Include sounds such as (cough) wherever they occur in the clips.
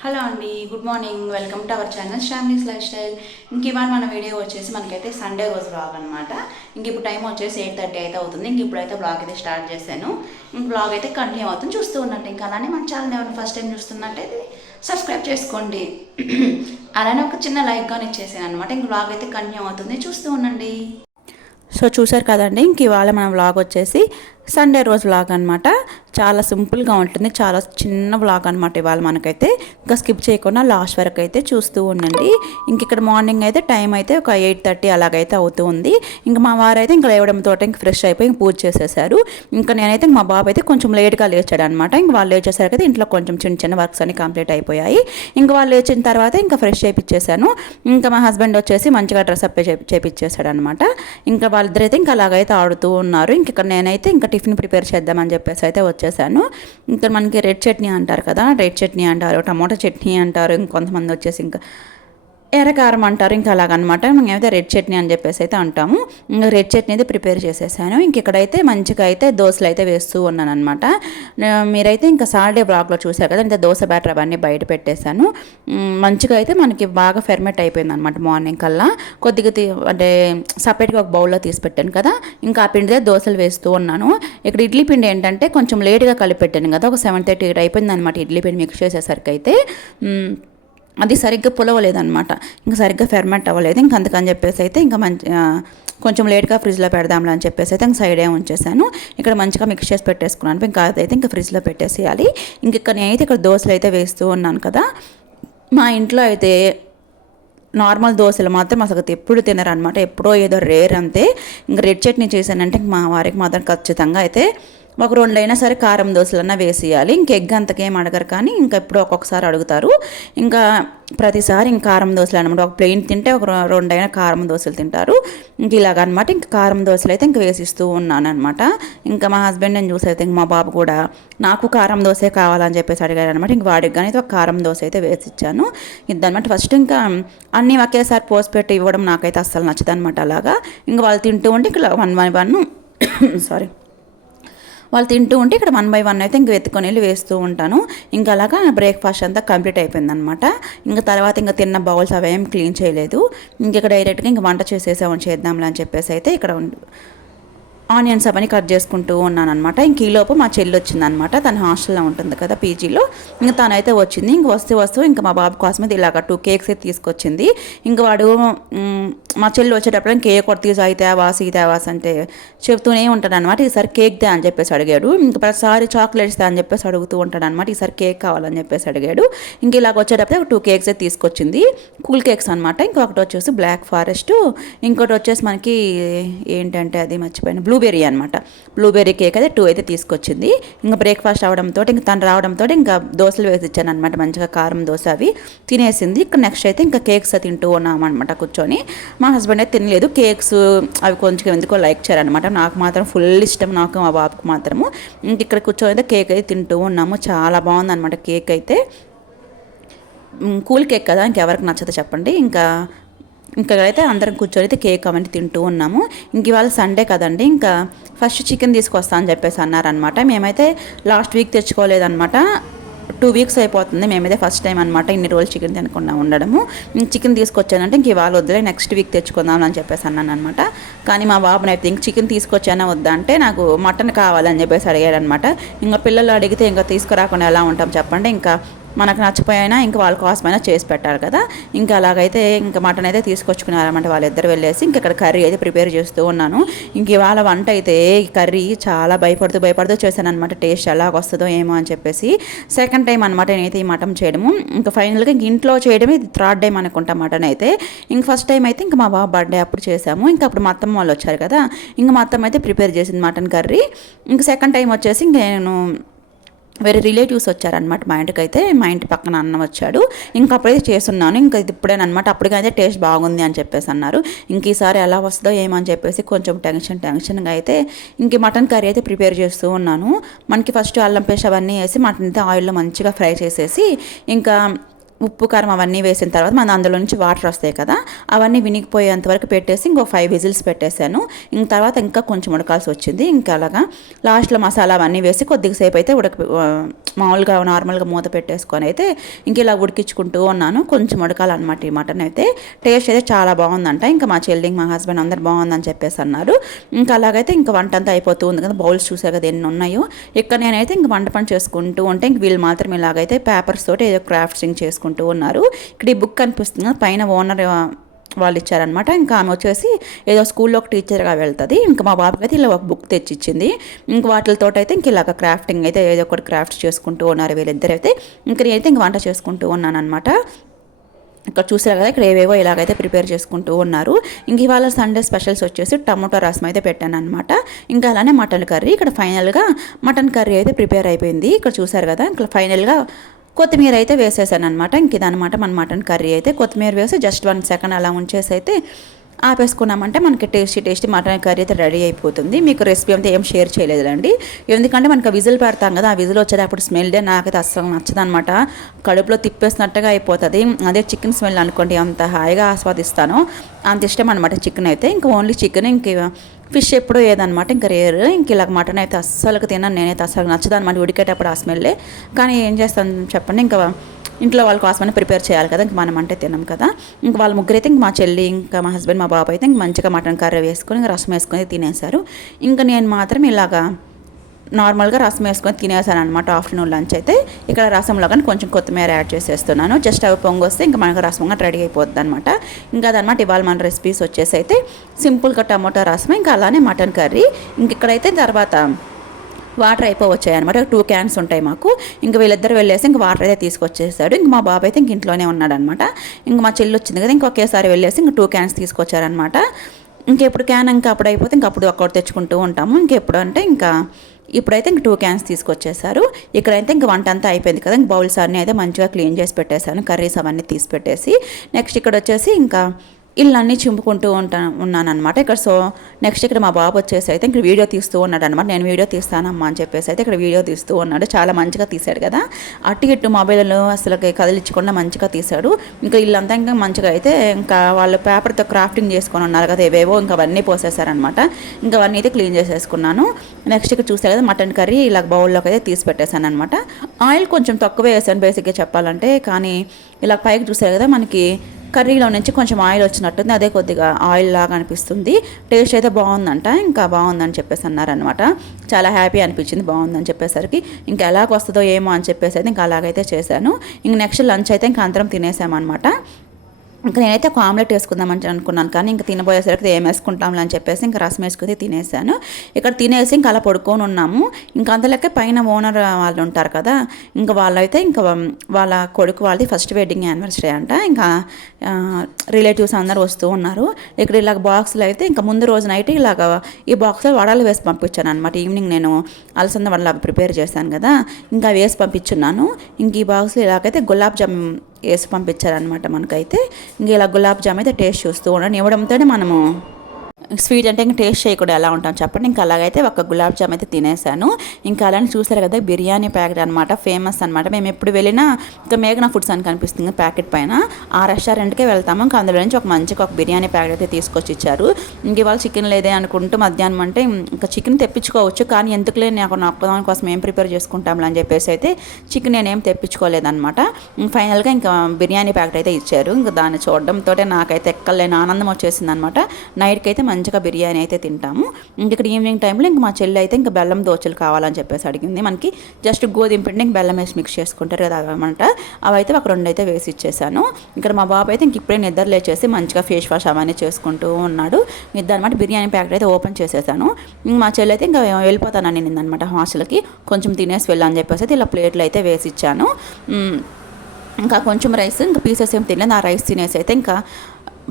Hello అండి good morning. Welcome to our channel families lifestyle. ఇంక ఇవాళ మన వీడియో వచ్చేసి మనకైతే సండే రోజు బ్లాగ్ అనమాట ఇంక ఇప్పుడు టైం వచ్చేసి ఎయిట్ థర్టీ అయితే అవుతుంది. ఇంక ఇప్పుడైతే బ్లాగ్ అయితే స్టార్ట్ చేశాను. ఇంక బ్లాగ్ అయితే కంటిన్యూ అవుతుంది. చూస్తూ ఉన్నట్టు ఇంకా అలానే మన ఛానల్ ఎవరైనా ఫస్ట్ టైం చూస్తున్నట్టయితే సబ్స్క్రైబ్ చేసుకోండి. అలానే ఒక చిన్న లైక్ కానీ ఇచ్చేసాను అనమాట ఇంక బ్లాగ్ అయితే కంటిన్యూ అవుతుంది. చూస్తూ ఉండండి. సో చూసారు కదండి ఇంక ఇవాళ మన వ్లాగ్ వచ్చేసి సండే రోజు వ్లాగ్ అనమాట చాలా సింపుల్గా ఉంటుంది. చాలా చిన్న వ్లాగ్ అనమాట ఇవాళ మనకైతే. ఇంకా స్కిప్ చేయకుండా లాస్ట్ వరకు అయితే చూస్తూ ఉండండి. ఇంక ఇక్కడ మార్నింగ్ అయితే టైం అయితే ఒక ఎయిట్ థర్టీ అలాగైతే అవుతూ ఉంది. ఇంకా మా వారు అయితే ఇంకా లేవడంతో ఇంక ఫ్రెష్ అయిపోయి ఇంక పూజ చేసేసారు. ఇంకా నేనైతే మా బాబు అయితే కొంచెం లేట్గా లేచాడు అనమాట ఇంక వాళ్ళు లేచేసరికి ఇంట్లో కొంచెం చిన్న చిన్న వర్క్స్ అన్ని కంప్లీట్ అయిపోయాయి. ఇంకా వాళ్ళు లేచిన తర్వాత ఇంకా ఫ్రెష్ చేయించేసాను ఇంకా మా హస్బెండ్ వచ్చేసి మంచిగా డ్రెస్ అప్ చేపించేసాడు అనమాట ఇంకా వాళ్ళిద్దరైతే ఇంకా అలాగైతే ఆడుతూ ఉన్నారు. ఇంక ఇక్కడ నేనైతే ఇంకా టిఫిన్ ప్రిపేర్ చేద్దామని చెప్పేసి అయితే వచ్చేసాను. ఇంకా మనకి రెడ్ చట్నీ అంటారు కదా రెడ్ చట్నీ అంటారు టమాటో చట్నీ అంటారు ఇంకొంతమంది వచ్చేసి ఇంకా ఎర్రకారం అంటారు ఇంకా అలాగనమాట. మేమైతే రెడ్ చట్నీ అని చెప్పేసి అయితే అంటాము. ఇంకా రెడ్ చట్నీ అయితే ప్రిపేర్ చేసేసాను. ఇంక ఇక్కడైతే మంచిగా అయితే దోశలు అయితే వేస్తూ ఉన్నాను అనమాట మీరైతే ఇంకా సాటర్డే బ్లాగ్లో చూసారు కదా ఇంకా దోశ బ్యాటర్ అవన్నీ బయట పెట్టేశాను. మంచిగా అయితే మనకి బాగా ఫెర్మెంట్ అయిపోయింది అనమాట మార్నింగ్ కల్లా. కొద్దిగా తీ- అంటే సపరేట్గా ఒక బౌల్లో తీసి పెట్టాను కదా ఇంకా ఆ పిండిదే దోశలు వేస్తూ ఉన్నాను. ఇక్కడ ఇడ్లీ పిండి ఏంటంటే కొంచెం లేట్గా కలిపి పెట్టాను కదా ఒక సెవెన్ థర్టీ అయిపోయింది అనమాట ఇడ్లీ పిండి మిక్స్ చేసేసరికి అయితే అది సరిగ్గా పులవలేదనమాట ఇంకా సరిగ్గా ఫెర్మెంట్ అవ్వలేదు. ఇంక అందుకని చెప్పేసి అయితే ఇంకా మంచి కొంచెం లేట్గా ఫ్రిడ్జ్లో పెడదాంలే అని చెప్పేసి అయితే ఇంక సైడే ఉంచేసాను. ఇక్కడ మంచిగా మిక్స్ చేసి పెట్టేసుకున్నాను. ఇంకా అదైతే ఇంకా ఫ్రిడ్జ్లో పెట్టేసేయాలి. ఇంక ఇక్కడ నేనైతే ఇక్కడ దోశలు అయితే వేస్తూ ఉన్నాను కదా. మా ఇంట్లో అయితే నార్మల్ దోశలు మాత్రం అసలు ఎప్పుడు తినరు అనమాట ఎప్పుడో ఏదో రేర్ అంతే. ఇంకా రెడ్ చట్నీ చేశానంటే ఇంక మా వారికి మాత్రం ఖచ్చితంగా అయితే ఒక రెండైనా సరే కారం దోశలన్నా వేసేయాలి. ఇంక ఎగ్ అంతకేం అడగరు కానీ ఇంకా ఎప్పుడో ఒక్కొక్కసారి అడుగుతారు. ఇంకా ప్రతిసారి ఇంక కారం దోశలు అనమాట. ఒక ప్లెయిన్ తింటే ఒక రెండైనా కారం దోశలు తింటారు. ఇంక ఇలాగ అనమాట ఇంక కారం దోశలు అయితే ఇంక వేసిస్తూ ఉన్నాను అనమాట ఇంకా మా హస్బెండ్ నేను చూసి అయితే ఇంక మా బాబు కూడా నాకు కారం దోశ కావాలని చెప్పేసి అడిగారు అనమాట ఇంక వాడికి కానీ అయితే ఒక కారం దోశ అయితే వేసి ఇచ్చాను ఇద్దనమాట ఫస్ట్ ఇంకా అన్నీ ఒకేసారి పోసి పెట్టి ఇవ్వడం నాకైతే అస్సలు నచ్చదనమాట అలాగా. ఇంకా వాళ్ళు తింటూ ఉంటే ఇక్కడ వన్ వన్ వన్. (coughs) సారీ. వాళ్ళు తింటూ ఉంటే ఇక్కడ వన్ బై వన్ అయితే ఇంక వెతుకొని వెళ్ళి వేస్తూ ఉంటాను. ఇంకా అలాగా బ్రేక్ఫాస్ట్ అంతా కంప్లీట్ అయిపోయిందనమాట ఇంకా తర్వాత ఇంకా తిన్న బౌల్స్ అవేం క్లీన్ చేయలేదు. ఇంక ఇక్కడ డైరెక్ట్గా ఇంకా వంట చేసేసామని చేద్దాంలే అని చెప్పేసి అయితే ఇక్కడ ఆనియన్స్ అవన్నీ కట్ చేసుకుంటూ ఉన్నాను అనమాట ఇంక ఈలోపు మా చెల్లి వచ్చిందనమాట తన హాస్టల్లో ఉంటుంది కదా పీజీలో. ఇంకా తనైతే వచ్చింది. ఇంక వస్తూ వస్తూ ఇంకా మా బాబు కోసం అయితే ఇలాగ టూ కేక్స్ అయితే తీసుకొచ్చింది. ఇంక వాడు మా చెల్లి వచ్చేటప్పుడు కేక్ ఒకటి తీసి అయితే తేవాస్ ఈ తేవాస్ అంటే చెప్తూనే ఉంటాడు అనమాట ఈసారి కేక్ దే అని చెప్పేసి అడిగాడు. ఇంక ప్రతిసారి చాక్లెట్స్ దే అని చెప్పేసి అడుగుతూ ఉంటాడు అనమాట ఈసారి కేక్ కావాలని చెప్పేసి అడిగాడు. ఇంక ఇలాగ వచ్చేటప్పుడు టూ కేక్స్ తీసుకొచ్చింది. కూల్ కేక్స్ అనమాట ఇంకొకటి వచ్చేసి బ్లాక్ ఫారెస్ట్. ఇంకోటి వచ్చేసి మనకి ఏంటంటే అది మర్చిపోయిన. బ్లూబెర్రీ అనమాట బ్లూబెర్రీ కేక్ అయితే టూ అయితే తీసుకొచ్చింది. ఇంకా బ్రేక్ఫాస్ట్ అవడంతో ఇంకా తను రావడంతో ఇంకా దోశలు వేసి ఇచ్చాను అనమాట మంచిగా కారం దోశ అవి తినేసింది. ఇంకా నెక్స్ట్ అయితే ఇంకా కేక్స్ తింటూ ఉన్నాం అనమాట కూర్చొని. మా హస్బెండ్ అయితే తినలేదు. కేక్స్ అవి కొంచెం ఎందుకో లైక్ చేయాలన్నమాట నాకు మాత్రం ఫుల్ ఇష్టం. నాకు మా బాబుకి మాత్రము. ఇంక ఇక్కడ కూర్చొని అయితే కేక్ అయితే తింటూ ఉన్నాము. చాలా బాగుందన్నమాట కేక్ అయితే. కూల్ కేక్ కదా. ఇంకెవరికి నచ్చదో చెప్పండి. ఇంకా ఇంకా అయితే అందరం కూర్చొని అయితే కేక్ అవన్నీ తింటూ ఉన్నాము. ఇంక ఇవాళ సండే కదండి. ఇంకా ఫస్ట్ చికెన్ తీసుకొస్తా అని చెప్పేసి అన్నారనమాట మేమైతే లాస్ట్ వీక్ తెచ్చుకోలేదన్నమాట. టూ వీక్స్ అయిపోతుంది. మేమైతే ఫస్ట్ టైం అనమాట ఇన్ని రోజులు చికెన్ తినకుండా ఉండడము. చికెన్ తీసుకొచ్చానంటే ఇంక ఇవాళ వద్దులే నెక్స్ట్ వీక్ తెచ్చుకుందాం అని చెప్పేసి అన్నాను అనమాట కానీ మా బాబుని అయితే ఇంక చికెన్ తీసుకొచ్చానా వద్దా అంటే నాకు మటన్ కావాలని చెప్పేసి అడిగాడు అనమాట ఇంకా పిల్లలు అడిగితే ఇంకా తీసుకురాకుండా ఎలా ఉంటాం చెప్పండి. ఇంకా మనకు నచ్చిపోయినా ఇంకా వాళ్ళ కోసమైనా చేసి పెట్టాలి కదా. ఇంకా అలాగైతే ఇంకా మటన్ అయితే తీసుకొచ్చుకున్నారన్నమాట వాళ్ళిద్దరు వెళ్ళేసి. ఇంకా ఇక్కడ కర్రీ అయితే ప్రిపేర్ చేస్తూ ఉన్నాను. ఇంక ఇవాళ వంట అయితే కర్రీ చాలా భయపడుతూ భయపడుతూ చేశాను అనమాట టేస్ట్ ఎలాగ వస్తుందో ఏమో అని చెప్పేసి. సెకండ్ టైం అనమాట నేనైతే ఈ మటన్ చేయడము. ఇంకా ఫైనల్గా ఇంక ఇంట్లో చేయడమే ఇది థర్డ్ టైం అనుకుంటా మటన్ అయితే. ఇంక ఫస్ట్ టైం అయితే ఇంకా మా బాబు బర్త్డే అప్పుడు చేసాము ఇంకా అప్పుడు మా అత్తమ్మ వాళ్ళు వచ్చారు కదా. ఇంకా మా అత్తమ్మ అయితే ప్రిపేర్ చేసింది మటన్ కర్రీ. ఇంక సెకండ్ టైం వచ్చేసి ఇంక నేను వేరే రిలేటివ్స్ వచ్చారనమాట మా ఇంటికి అయితే మా ఇంటి పక్కన అన్న వచ్చాడు. ఇంకా అప్పుడైతే చేస్తున్నాను ఇంకా ఇది ఇప్పుడేనమాట అప్పటికైతే టేస్ట్ బాగుంది అని చెప్పేసి అన్నారు. ఇంక ఈసారి ఎలా వస్తుందో ఏమని చెప్పేసి కొంచెం టెన్షన్ టెన్షన్గా అయితే ఇంక మటన్ కర్రీ అయితే ప్రిపేర్ చేస్తూ ఉన్నాను. మనకి ఫస్ట్ అల్లం పేస్ట్ అవన్నీ వేసి మటన్ అయితే ఆయిల్లో మంచిగా ఫ్రై చేసేసి ఇంకా ఉప్పు కారం అవన్నీ వేసిన తర్వాత మన అందులో నుంచి వాటర్ వస్తాయి కదా అవన్నీ వినిగిపోయేంత వరకు పెట్టేసి ఇంకో ఫైవ్ విజిల్స్ పెట్టేశాను. ఇంక తర్వాత ఇంకా కొంచెం ఉడకాల్సి వచ్చింది. ఇంకా అలాగా లాస్ట్లో మసాలా అవన్నీ వేసి కొద్దిగా సేపు అయితే ఉడక మామూలుగా నార్మల్గా మూత పెట్టేసుకొని అయితే ఇంక ఇలా ఉడికించుకుంటూ ఉన్నాను. కొంచెం ఉడకాలన్నమాట ఈ మటన్ అయితే. టేస్ట్ అయితే చాలా బాగుందంట. ఇంకా మా చెల్లి మా హస్బెండ్ అందరు బాగుందని చెప్పేసి అన్నారు. ఇంకా అలాగైతే ఇంకా వంట అంతా అయిపోతూ ఉంది కదా బౌల్స్ చూసే కదా ఎన్ని ఉన్నాయో. ఇక్కడ నేనైతే ఇంక వంట పని చేసుకుంటూ ఉంటే ఇంక వీళ్ళు మాత్రం ఇలాగైతే పేపర్స్ తోటి ఏదో క్రాఫ్ట్సింగ్ చేసుకుంటూ ఉన్నారు. ఇక్కడ ఈ బుక్ కనిపిస్తుంది. పైన ఓనర్ వాళ్ళు ఇచ్చారనమాట ఇంకా ఆమె వచ్చేసి ఏదో స్కూల్లో ఒక టీచర్గా వెళ్తుంది. ఇంకా మా బాబుకి అయితే ఇలా ఒక బుక్ తెచ్చిచ్చింది. ఇంక వాటితో అయితే ఇంక ఇలాగ క్రాఫ్టింగ్ అయితే ఏదో ఒకటి క్రాఫ్ట్ చేసుకుంటూ ఉన్నారు వీళ్ళిద్దరు అయితే ఇంక నేనైతే ఇంక వంట చేసుకుంటూ ఉన్నాను అనమాట ఇక్కడ చూసారు కదా ఇక్కడ ఏవేవో ఇలాగైతే ప్రిపేర్ చేసుకుంటూ ఉన్నారు. ఇంక ఇవాళ సండే స్పెషల్స్ వచ్చేసి టమోటో రసం అయితే పెట్టాను అనమాట ఇంకా అలానే మటన్ కర్రీ. ఇక్కడ ఫైనల్గా మటన్ కర్రీ అయితే ప్రిపేర్ అయిపోయింది. ఇక్కడ చూసారు కదా ఇక్కడ ఫైనల్గా కొత్తిమీర అయితే వేసేసాను అనమాట ఇంక ఇదనమాట మన మటన్ కర్రీ అయితే. కొత్తిమీర వేసి జస్ట్ వన్ సెకండ్ అలా ఉంచేసి అయితే ఆపేసుకున్నామంటే మనకి టేస్టీ టేస్టీ మటన్ కర్రీ అయితే రెడీ అయిపోతుంది. మీకు రెసిపీ అంతా ఏం షేర్ చేయలేదండి ఎందుకంటే మనకి విజిల్ పెడతాం కదా ఆ విజిల్ వచ్చేటప్పుడు స్మెల్ డే నాకైతే అస్సలు నచ్చదనమాట కడుపులో తిప్పేసినట్టుగా అయిపోతుంది. అదే చికెన్ స్మెల్ అనుకోండి అంత హాయిగా ఆస్వాదిస్తాను అంత ఇష్టం అనమాట చికెన్ అయితే. ఇంకా ఓన్లీ చికెన్ ఇంక ఫిష్ ఎప్పుడో ఏదనమాట ఇంకా రేర్. ఇంక ఇలా మటన్ అయితే అస్సలు తిన్నాను నేనైతే అస్సలు నచ్చదనమాట ఉడికేటప్పుడు ఆ స్మెల్లే కానీ ఏం చేస్తాను చెప్పండి ఇంకా ఇంట్లో వాళ్ళ కోసమని ప్రిపేర్ చేయాలి కదా ఇంక మనం అంటే తినం కదా. ఇంకా వాళ్ళ ముగ్గురు అయితే ఇంక మా చెల్లి ఇంకా మా హస్బెండ్ మా బాబు అయితే ఇంక మంచిగా మటన్ కర్రీ వేసుకొని ఇంక రసం వేసుకొని తినేశారు. ఇంకా నేను మాత్రం ఇలాగా నార్మల్గా రసం వేసుకొని తినేసాను అనమాట ఆఫ్టర్నూన్ లంచ్ అయితే. ఇక్కడ రసంలో కానీ కొంచెం కొత్తిమీర యాడ్ చేసేస్తున్నాను. జస్ట్ అవి పొంగొస్తే ఇంకా మనకు రసంగా రెడీ అయిపోద్ది అనమాట ఇంకా అదనమాట ఇవాళ మన రెసిపీస్ వచ్చేసి అయితే సింపుల్గా టమోటా రసం ఇంకా అలానే మటన్ కర్రీ. ఇంక ఇక్కడైతే తర్వాత వాటర్ అయిపోవచ్చాయి అనమాట టూ క్యాన్స్ ఉంటాయి మాకు. ఇంకా వీళ్ళిద్దరు వెళ్ళేసి ఇంక వాటర్ అయితే తీసుకొచ్చేసాడు. ఇంక మా బాబాయ్ అయితే ఇంక ఇంట్లోనే ఉన్నాడనమాట ఇంక మా చెల్లి వచ్చింది కదా ఇంకొకేసారి వెళ్ళేసి ఇంక టూ క్యాన్స్ తీసుకొచ్చారనమాట ఇంకెప్పుడు క్యాన్ ఇంకా అప్పుడు అయిపోతే ఇంక అప్పుడు ఒక్కటి తెచ్చుకుంటూ ఉంటాము. ఇంకెప్పుడు అంటే ఇంకా ఇప్పుడైతే ఇంక టూ క్యాన్స్ తీసుకొచ్చేసారు. ఇక్కడైతే ఇంక వంట అంతా అయిపోయింది కదా ఇంక బౌల్స్ అన్నీ అయితే మంచిగా క్లీన్ చేసి పెట్టేశాను కర్రీస్ అవన్నీ తీసి పెట్టేసి. నెక్స్ట్ ఇక్కడ వచ్చేసి ఇంకా ఇళ్ళన్నీ చింపుకుంటూ ఉంటా ఉన్నాను అనమాట ఇక్కడ సో నెక్స్ట్ ఇక్కడ మా బాబు వచ్చేసి అయితే ఇక్కడ వీడియో తీస్తూ ఉన్నాడు అనమాట నేను వీడియో తీస్తానమ్మా అని చెప్పేసి అయితే ఇక్కడ వీడియో తీస్తూ ఉన్నాడు. చాలా మంచిగా తీశాడు కదా. అటు ఇటు మొబైల్లో అసలు కదిలించకుండా మంచిగా తీశాడు. ఇంకా ఇల్లంతా ఇంకా మంచిగా అయితే ఇంకా వాళ్ళు పేపర్తో క్రాఫ్టింగ్ చేసుకొని ఉన్నారు కదా ఏవేవో ఇంకా అవన్నీ పోసేసారనమాట ఇంకా అవన్నీ అయితే క్లీన్ చేసేసుకున్నాను. నెక్స్ట్ ఇక్కడ చూసారు కదా మటన్ కర్రీ ఇలా బౌల్లోకి అయితే తీసి పెట్టేశాను అనమాట ఆయిల్ కొంచెం తక్కువ వేసాను బేసిక్గా చెప్పాలంటే. కానీ ఇలా పైకి చూసారు కదా మనకి కర్రీలో నుంచి కొంచెం ఆయిల్ వచ్చినట్టుంది. అదే కొద్దిగా ఆయిల్ లాగా అనిపిస్తుంది. టేస్ట్ అయితే బాగుందంట. ఇంకా బాగుందని చెప్పేసి అన్నారనమాట చాలా హ్యాపీ అనిపించింది. బాగుందని చెప్పేసరికి ఇంకా ఎలాగ వస్తుందో ఏమో అని చెప్పేసి అయితే ఇంకా అలాగైతే చేశాను. ఇంక నెక్స్ట్ లంచ్ అయితే ఇంకా అందరం తినేసామన్నమాట. ఇంకా నేనైతే ఒక ఆమ్లెట్ వేసుకుందామని అనుకున్నాను. కానీ ఇంకా తినబోయేసరికి ఏం వేసుకుంటాంలే అని చెప్పేసి ఇంకా రసం వేసుకుని తినేసాను. ఇక్కడ తినేసి ఇంకా అలా పడుకొని ఉన్నాము. ఇంకా అందులోకే పైన ఓనర్ వాళ్ళు ఉంటారు కదా ఇంకా వాళ్ళైతే ఇంకా వాళ్ళ కొడుకు వాళ్ళది ఫస్ట్ వెడ్డింగ్ యానివర్సరీ అంట. ఇంకా రిలేటివ్స్ అందరు వస్తూ ఉన్నారు. ఇక్కడ ఇలాగ బాక్స్లో అయితే ఇంకా ముందు రోజు నైట్ ఇలాగ ఈ బాక్స్లో వడలు వేసి పంపించాను అనమాట ఈవినింగ్ నేను అలసంద వడలు ప్రిపేర్ చేశాను కదా ఇంకా వేసి పంపించున్నాను. ఇంక ఈ బాక్స్లో ఇలాగైతే గులాబ్ జామ్ వేసి పంపించారనమాట మనకైతే. ఇంక ఇలా గులాబ్ జామ్ అయితే టేస్ట్ చూస్తూ ఉండండి. ఇవ్వడంతోనే మనము స్వీట్ అంటే ఇంకా టేస్ట్ చేయకూడదు ఎలా ఉంటాం చెప్పండి. ఇంకా అలాగైతే ఒక గులాబ్ జామ్ అయితే తినేసాను. ఇంకా అలానే చూసారు కదా బిర్యానీ ప్యాకెట్ అనమాట ఫేమస్ అనమాట మేము ఎప్పుడు వెళ్ళినా ఇంకా మేఘనా ఫుడ్స్ అని కనిపిస్తుంది ప్యాకెట్ పైన. ఆ రెస్టారెంట్కే వెళ్తాము. ఇంకా అందులో నుంచి ఒక మంచిగా ఒక బిర్యానీ ప్యాకెట్ అయితే తీసుకొచ్చి ఇచ్చారు. ఇంక ఇవాళ చికెన్ లేదే అనుకుంటూ మధ్యాహ్నం అంటే ఇంకా చికెన్ తెప్పించుకోవచ్చు. కానీ ఎందుకు లేని నాకు నా కోసం ఏం ప్రిపేర్ చేసుకుంటాంలే అని చెప్పేసి అయితే చికెన్ నేనేం తెప్పించుకోలేదనమాట ఫైనల్గా ఇంకా బిర్యానీ ప్యాకెట్ అయితే ఇచ్చారు. ఇంకా దాన్ని చూడడంతో నాకైతే ఎక్కలేని ఆనందం వచ్చేసింది అనమాట నైట్కి అయితే మంచిగా బిర్యానీ అయితే తింటాము. ఇక్కడ ఈవినింగ్ టైంలో ఇంక మా చెల్లి అయితే ఇంకా బెల్లం దోశలు కావాలని చెప్పేసి అడిగింది. మనకి జస్ట్ గోధుమ పిండి ఇంక బెల్లం వేసి మిక్స్ చేసుకుంటారు కదా అనమాట అవి అయితే ఒక రెండు అయితే వేసి ఇచ్చేసాను. ఇక్కడ మా బాబు అయితే ఇంక ఇప్పుడే నిద్ర లేచేసి మంచిగా ఫేస్ వాష్ అవన్నీ చేసుకుంటూ ఉన్నాడు. నిద్ర అనమాట బిర్యానీ ప్యాకెట్ అయితే ఓపెన్ చేసేసాను. మా చెల్లి అయితే ఇంకా వెళ్ళిపోతానని అనమాట హాస్టల్కి. కొంచెం తినేసి వెళ్ళని చెప్పేసి అయితే ఇలా ప్లేట్లు అయితే వేసి ఇచ్చాను. ఇంకా కొంచెం రైస్ ఇంకా పీసెస్ ఏం తినలేదు. ఆ రైస్ తినేసి అయితే ఇంకా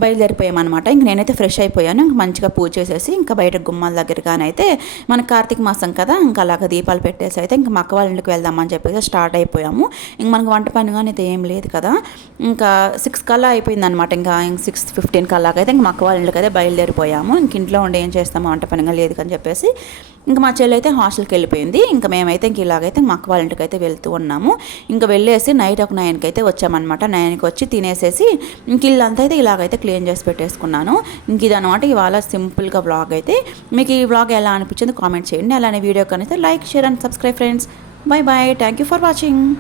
బయలుదేరిపోయామన్నమాట. ఇంక నేనైతే ఫ్రెష్ అయిపోయాను. ఇంక మంచిగా పూజ చేసేసి ఇంకా బయట గుమ్మాల దగ్గరగానైతే మన కార్తీక మాసం కదా ఇంకా అలాగ దీపాలు పెట్టేసి అయితే ఇంకా మక్క వాళ్ళ ఇంటికి వెళ్దామని చెప్పేసి స్టార్ట్ అయిపోయాము. ఇంక మనకు వంట పని కానీ అయితే ఏం లేదు కదా. ఇంకా సిక్స్ కల్లా అయిపోయింది అనమాట ఇంకా సిక్స్ ఫిఫ్టీన్ కల్లా అయితే ఇంక మక్క వాళ్ళ ఇంటికి అయితే బయలుదేరిపోయాము. ఇంక ఇంట్లో ఉండి ఏం చేస్తాము వంట పనిగా లేదు అని చెప్పేసి ఇంకా మా చెల్లి అయితే హాస్టల్కి వెళ్ళిపోయింది. ఇంకా మేమైతే ఇంక ఇలాగైతే మా అక్క వాళ్ళ ఇంటికి అయితే వెళ్తూ ఉన్నాము. ఇంకా వెళ్ళేసి నైట్ ఒక నైన్కి అయితే వచ్చామన్నమాట. నైన్కి వచ్చి తినేసేసి ఇంక ఇల్లంతా అయితే ఇలాగైతే క్లీన్ చేసి పెట్టేసుకున్నాను. ఇంక ఇదనమాట ఇవాళ సింపుల్గా బ్లాగ్ అయితే. మీకు ఈ బ్లాగ్ ఎలా అనిపించింది కామెంట్ చేయండి. అలానే video కనైతే like share and subscribe friends. Bye bye thank you for watching